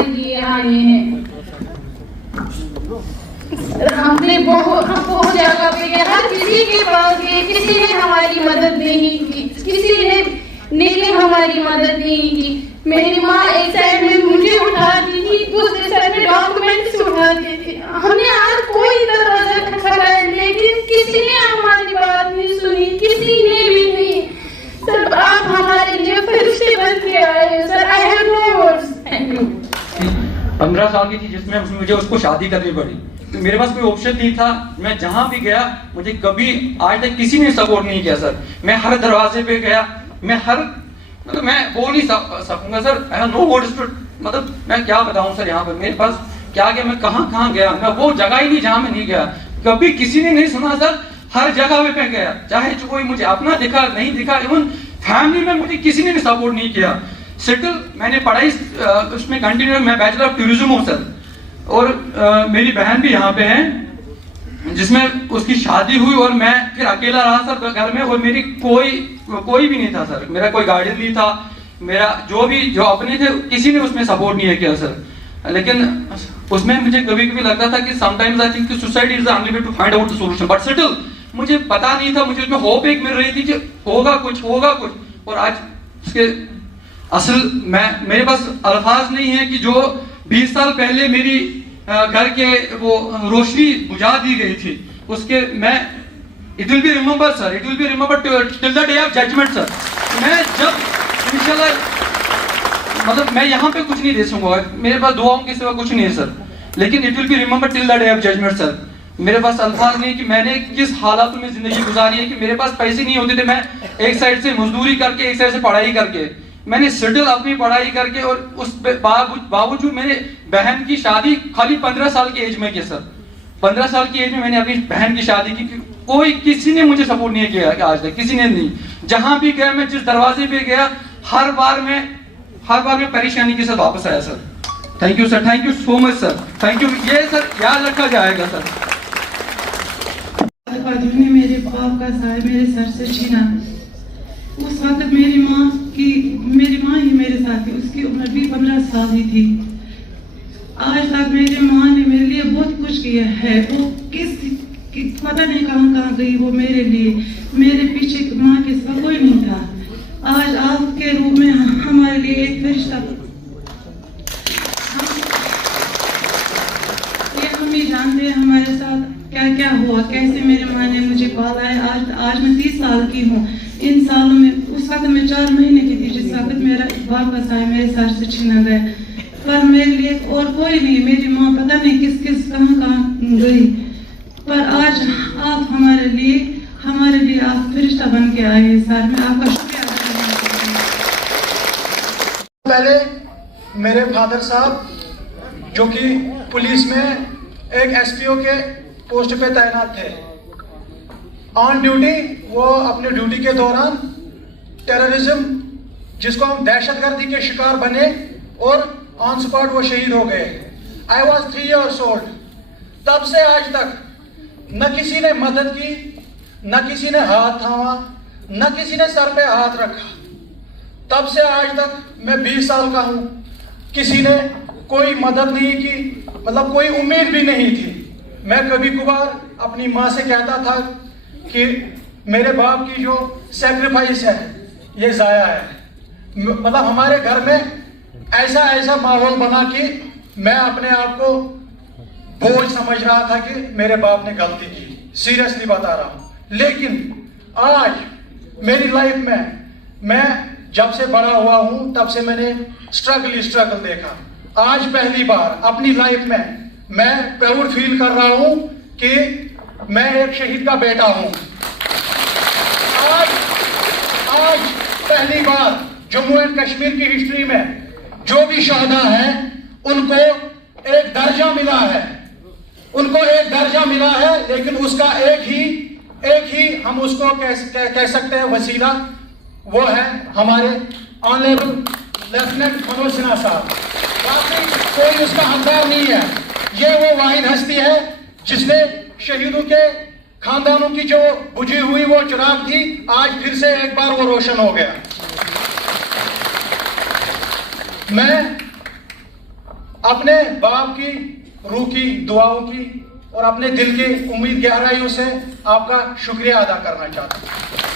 हमारे लिए आए हैं। हमने हम बहुत जगह पे गए, हर किसी के पास गए, किसी ने हमारी मदद नहीं की, किसी ने भी हमारी मदद नहीं की। मेरी माँ एक साइड में मुझे उठाती थी, दूसरे साइड में डॉक्यूमेंट्स उठाती थी। हमने आज कोई दरवाजा खटखटाया लेकिन किसी ने हमारी बात नहीं सुनी, किसी ने भी नहीं। सर आप हमारे लिए फरिश्ते बन के आए sir. I have no words, thank you. 15 साल की थी जिसमें मुझे उसको शादी करनी पड़ी, तो मेरे पास कोई ऑप्शन नहीं था। मैं जहां भी गया मुझे कभी आज तक किसी ने सपोर्ट नहीं किया सर। मैं हर दरवाजे पे गया, मतलब मैं बोल नहीं सकूंगा sir. I have no words to, मतलब मैं क्या बताऊं सर। यहाँ पर मेरे पास क्या गया, मैं कहाँ गया, मैं वो जगह ही नहीं जहां मैं नहीं गया। कभी किसी ने नहीं सुना सर। हर जगह पे गया, चाहे जो कोई मुझे अपना दिखा नहीं दिखा, इवन फैमिली में मुझे किसी ने भी सपोर्ट नहीं किया। सेटल मैंने पढ़ाई उसमें कंटिन्यू, मैं बैचलर ऑफ टूरिज्म हूँ सर। और मेरी बहन भी यहाँ पे है जिसमें उसकी शादी हुई और मैं फिर अकेला रहा सर घर में। और मेरी कोई भी नहीं था सर, मेरा कोई गार्डियन नहीं था, मेरा जो अपने थे किसी ने उसमें सपोर्ट नहीं किया सर। लेकिन उसमें मुझे कभी लगता था कि sometimes I think suicide is the only way to find out the solution, but still मुझे पता नहीं था, मुझे उसमें होप एक मिल रही थी कि होगा कुछ। और आज उसके असल मेरे पास अल्फाज नहीं है कि जो 20 साल पहले मेरी घर के वो रोशनी बुझा दी गई थी, उसके मैं it will be remember sir, it will be remember till the day of judgement sir. मैं जब इंशाल्लाह, मतलब मैं यहाँ पे कुछ नहीं दे सकूंगा, मेरे पास दुआओं के सिवा कुछ नहीं है सर, लेकिन it will be remember till the day of judgement sir. मेरे पास अल्फाज नहीं कि मैंने किस हालात में जिंदगी गुजारी है, कि मेरे पास पैसे नहीं होते थे, मैं एक साइड से मजदूरी करके एक साइड से पढ़ाई करके मैंने सेटल अपनी पढ़ाई करके, और उस बावजूद मेरे बहन की शादी खाली 15 साल की एज में की सर। 15 साल की एज में मैंने अपनी बहन की शादी की। किसी ने मुझे सपोर्ट नहीं किया आज तक, किसी ने नहीं। जहां भी गया, मैं जिस दरवाजे पे गया, हर बार में परेशानी के साथ वापस आया sir. Thank you sir, thank you so much sir, thank you. ये सर याद रखा जाएगा सर। ने मेरे बाप का साया मेरे सर से छीना। उस वक्त मेरी माँ ही मेरे साथ थी, उसकी उम्र भी 15 साल ही थी। आज तक मेरी माँ ने मेरे लिए बहुत कुछ किया है। वो पता नहीं कहाँ गई वो मेरे लिए, मेरे पीछे माँ के सिवा कोई नहीं था। आज आपके रूप में हमारे लिए एक फरिश्ता, हम ही जानते हैं हमारे साथ क्या क्या हुआ, कैसे मेरी माँ ने मुझे पाला है। आज मैं 30 साल की हूँ। इन सालों में उस वक्त मैं 4 महीने की थी जिस वक्त मेरा बाप का साया मेरे सर से छीना गया। पर मेरे लिए और कोई नहीं, मेरी माँ पता नहीं किस कहाँ गई। पर आज आप हमारे लिए आप फरिश्ता बन के आए सर। मैं आपका शुक्रिया अदा करना चाहती हूँ। पहले मेरे फादर साहब जो कि पुलिस में एक एसपीओ के पोस्ट पे तैनात थे, ऑन ड्यूटी वो अपनी ड्यूटी के दौरान टेररिज्म, जिसको हम दहशतगर्दी के शिकार बने और ऑन स्पॉट वो शहीद हो गए। I was 3 years old। तब से आज तक न किसी ने मदद की, न किसी ने हाथ थामा, न किसी ने सर पे हाथ रखा। तब से आज तक मैं 20 साल का हूँ, किसी ने कोई मदद नहीं की, मतलब कोई उम्मीद भी नहीं थी। मैं कभी कभार अपनी माँ से कहता था कि मेरे बाप की जो सेक्रीफाइस है ये ज़ाया है। मतलब हमारे घर में ऐसा माहौल बना कि मैं अपने आप को बोझ समझ रहा था कि मेरे बाप ने गलती की। सीरियसली बता रहा हूँ। लेकिन आज मेरी लाइफ में, मैं जब से बड़ा हुआ हूँ तब से मैंने स्ट्रगल देखा। आज पहली बार अपनी लाइफ में मैं प्राउड फील कर रहा हूँ कि मैं एक शहीद का बेटा हूँ। आज पहली बार जम्मू एंड कश्मीर की हिस्ट्री में जो भी शहदा हैं उनको एक दर्जा मिला है, लेकिन उसका एक ही हम उसको कह सकते हैं वसीला, वो है हमारे ऑनरेबल लेफ्टिनेंट मनोज सिन्हा साहब। बाकी कोई उसका हकदार नहीं है। ये वो वाहिद हस्ती है जिसने शहीदों के खानदानों की जो बुझी हुई वो चिराग थी, आज फिर से एक बार वो रोशन हो गया। मैं अपने बाप की रूह की दुआओं की और अपने दिल की उम्मीद गहराइयों से आपका शुक्रिया अदा करना चाहता हूँ।